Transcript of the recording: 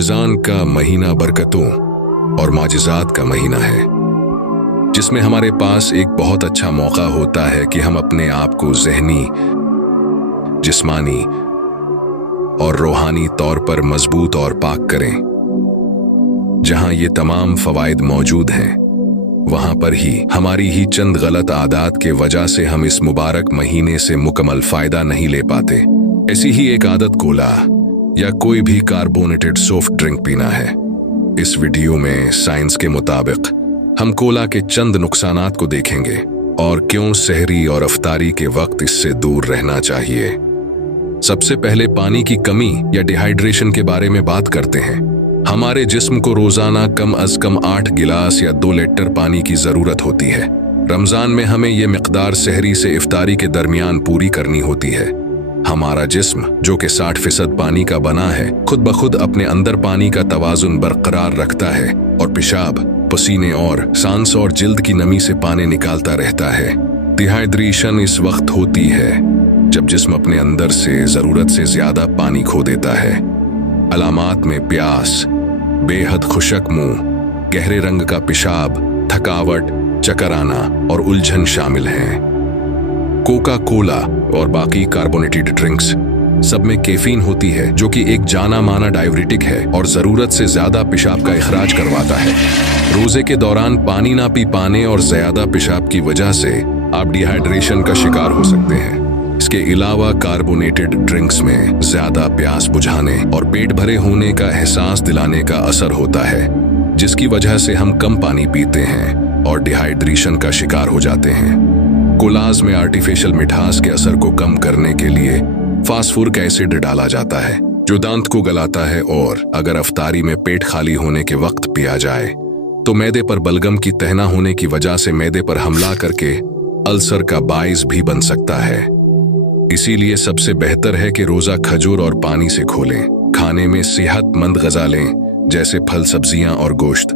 रमज़ान का महीना बरकतों और माजिज़ात का महीना है, जिसमें हमारे पास एक बहुत अच्छा मौका होता है कि हम अपने आप को ज़हनी, जिस्मानी और रूहानी तौर पर मजबूत और पाक करें। जहां ये तमाम फ़वाइद मौजूद हैं, वहां पर ही हमारी ही चंद गलत आदत के वजह से हम इस मुबारक महीने से मुकम्मल फ़ायदा नहीं ले पाते। ऐसी ही एक आदत कोला या कोई भी कार्बोनेटेड सॉफ्ट ड्रिंक पीना है। इस वीडियो में साइंस के मुताबिक हम कोला के चंद नुकसानात को देखेंगे और क्यों सहरी और अफ्तारी के वक्त इससे दूर रहना चाहिए। सबसे पहले पानी की कमी या डिहाइड्रेशन के बारे में बात करते हैं। हमारे जिस्म को रोजाना कम अज कम 8 गिलास या 2 लीटर पानी की जरूरत होती है। रमजान में हमें यह मिकदार सहरी से इफ्तारी के दरमियान पूरी करनी होती है। हमारा जिस्म, जो कि 60% पानी का बना है, खुद ब खुद अपने अंदर पानी का तवाजुन बरकरार रखता है और पेशाब, पसीने और सांस और जिल्द की नमी से पानी निकालता रहता है। डिहाइड्रेशन इस वक्त होती है जब जिस्म अपने अंदर से जरूरत से ज्यादा पानी खो देता है। अलामात में प्यास, बेहद खुशक मुंह, गहरे रंग का पेशाब, थकावट, चक्कर आना और उलझन शामिल हैं। कोका कोला और बाकी कार्बोनेटेड ड्रिंक्स सब में कैफीन होती है, जो कि एक जाना माना डाययूरेटिक है और जरूरत से ज्यादा पेशाब का इखराज करवाता है। रोजे के दौरान पानी ना पी पाने और ज्यादा पेशाब की वजह से आप डिहाइड्रेशन का शिकार हो सकते हैं। इसके अलावा कार्बोनेटेड ड्रिंक्स में ज्यादा प्यास बुझाने और पेट भरे होने का एहसास दिलाने का असर होता है, जिसकी वजह से हम कम पानी पीते हैं और डिहाइड्रेशन का शिकार हो जाते हैं। कोलाज में आर्टिफिशियल मिठास के असर को कम करने के लिए फास्फोरिक एसिड डाला जाता है, जो दांत को गलाता है और अगर अफ्तारी में पेट खाली होने के वक्त पिया जाए तो मैदे पर बलगम की तहना होने की वजह से मैदे पर हमला करके अल्सर का बाइस भी बन सकता है। इसीलिए सबसे बेहतर है कि रोजा खजूर और पानी से खोलें। खाने में सेहतमंद ग़िज़ा लें, जैसे फल, सब्जियां और गोश्त।